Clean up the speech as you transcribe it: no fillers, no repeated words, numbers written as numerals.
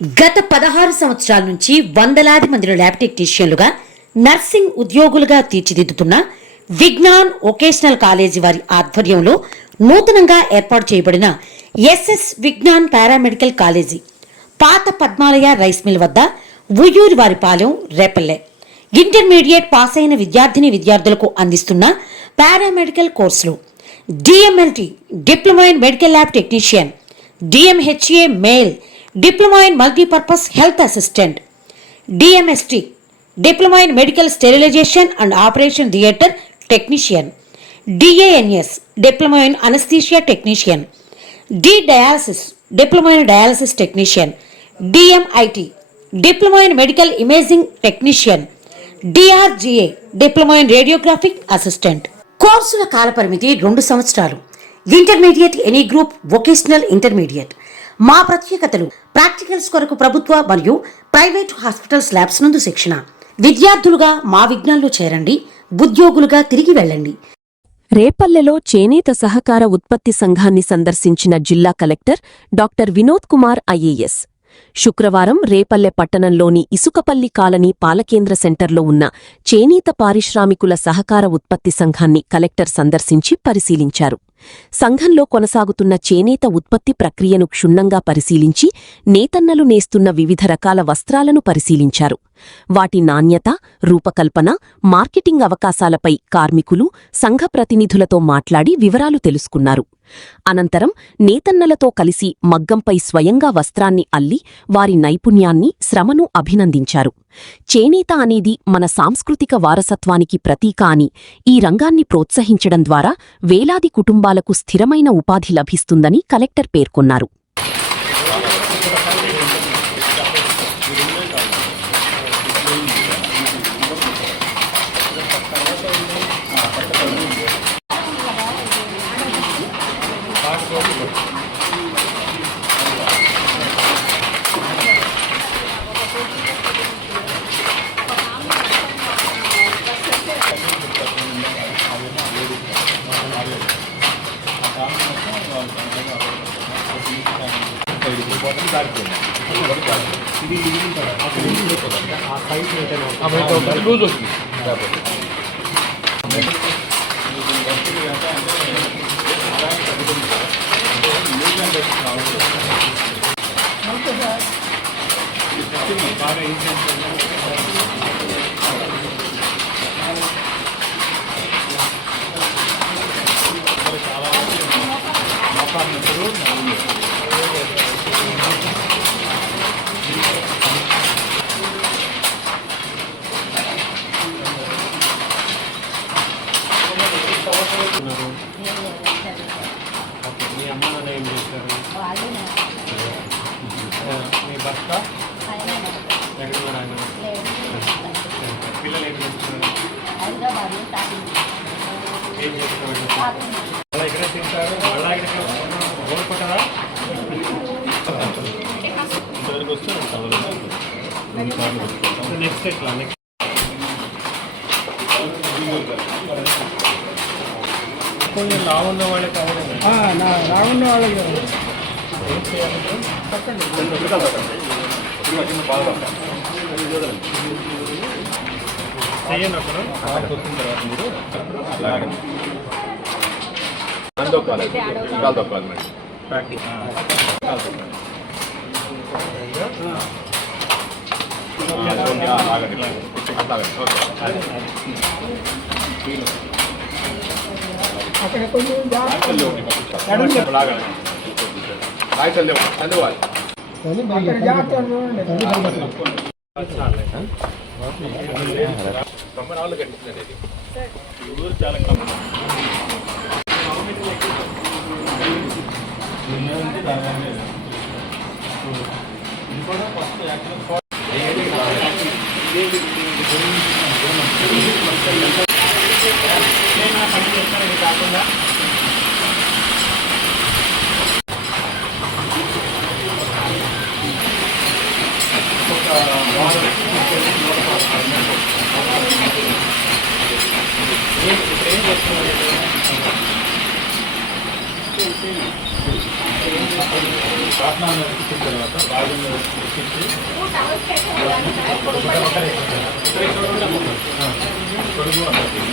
గత 16 సంవత్సరాల నుంచి వందలాది మంది ల్యాబ్ టెక్నీషియన్లుగా నర్సింగ్ ఉద్యోగులుగా తీర్చిదిద్దుతున్న విజ్ఞాన్ వొకేషనల్ కాలేజీ వారి ఆధ్వర్యంలో నూతనంగా ఏర్పాటు చేయబడిన ఎస్ఎస్ విజ్ఞాన్ పారామెడికల్ కాలేజీ పాత పద్మాలయ రైస్ మిల్ వద్ద ఉయ్యూరి వారిపాలెం రేపల్లె ఇంటర్మీడియట్ పాస్ అయిన విద్యార్థులకు అందిస్తున్న పారామెడికల్ కోర్సులు DMLT diploma in medical lab technician, DMHA male diploma in multipurpose health assistant, DMST diploma in medical sterilization and operation theatre technician, DANS diploma in anaesthesia technician, D dialysis diploma in dialysis technician, DMIT diploma in medical imaging technician, DRGA diploma in radiographic assistant. కోర్సుల కాలపరిమితి 2 సంవత్సరాలు. Intermediate any group, vocational intermediate. మా ప్రత్యేకతలు: practicals కొరకు ప్రభుత్వ మరియు private hospitals labs నందు శిక్షణ. విద్యార్థులుగా మా విజ్ఞానంలో చేరండి, ఉద్యోగులుగా తిరిగి వెళ్ళండి. రేపల్లెలో చేనేత సహకార ఉత్పత్తి సంఘాన్ని సందర్శించిన జిల్లా collector doctor Vinod Kumar IAS శుక్రవారం రేపల్లె పట్టణంలోని ఇసుకపల్లి కాలనీ పాలకేంద్ర సెంటర్లో ఉన్న చేనేత పారిశ్రామికుల సహకార ఉత్పత్తి సంఘాన్ని కలెక్టర్ సందర్శించి పరిశీలించారు. సంఘంలో కొనసాగుతున్న చేనేత ఉత్పత్తి ప్రక్రియను క్షుణ్ణంగా పరిశీలించి నేతన్నలు నేస్తున్న వివిధ రకాల వస్త్రాలను పరిశీలించారు. వాటి నాణ్యత, రూపకల్పన, మార్కెటింగ్ అవకాశాలపై కార్మికులు, సంఘ ప్రతినిధులతో మాట్లాడి వివరాలు తెలుసుకున్నారు. అనంతరం నేతన్నలతో కలిసి మగ్గంపై స్వయంగా వస్త్రాన్ని అల్లి వారి నైపుణ్యాన్ని, శ్రమను అభినందించారు. చేనేత అనేది మన సాంస్కృతిక వారసత్వానికి ప్రతీక అని, ఈ రంగాన్ని ప్రోత్సహించడం ద్వారా వేలాది కుటుంబాలకు స్థిరమైన ఉపాధి లభిస్తుందని కలెక్టర్ పేర్కొన్నారు. మీ అమ్మ నాన్న ఏం చేస్తారు? మీ భర్త ఎక్కడ కూడా ఆయన పిల్లలు ఏం చేస్తున్నారు? ఏం చేస్తున్నారు? మళ్ళీ ఇక్కడే తింటారు, మళ్ళీ ఇక్కడ ఓడిపోతారా? ఇంతవరకు వస్తే నెక్స్ట్ ఎట్లా? నెక్స్ట్ కొంచెం రావున్న వాళ్ళకి రావున్న వాళ్ళకి ఏం చేయాలి? చేయండి అప్పుడు వచ్చిన తర్వాత మీరు ప్రాక్టీస్ అక్కడ కొంచెం కాకుండా శాసనాలను ఎక్కించిన తర్వాత బాగా ఎక్కించి పొడుగు అక్కడ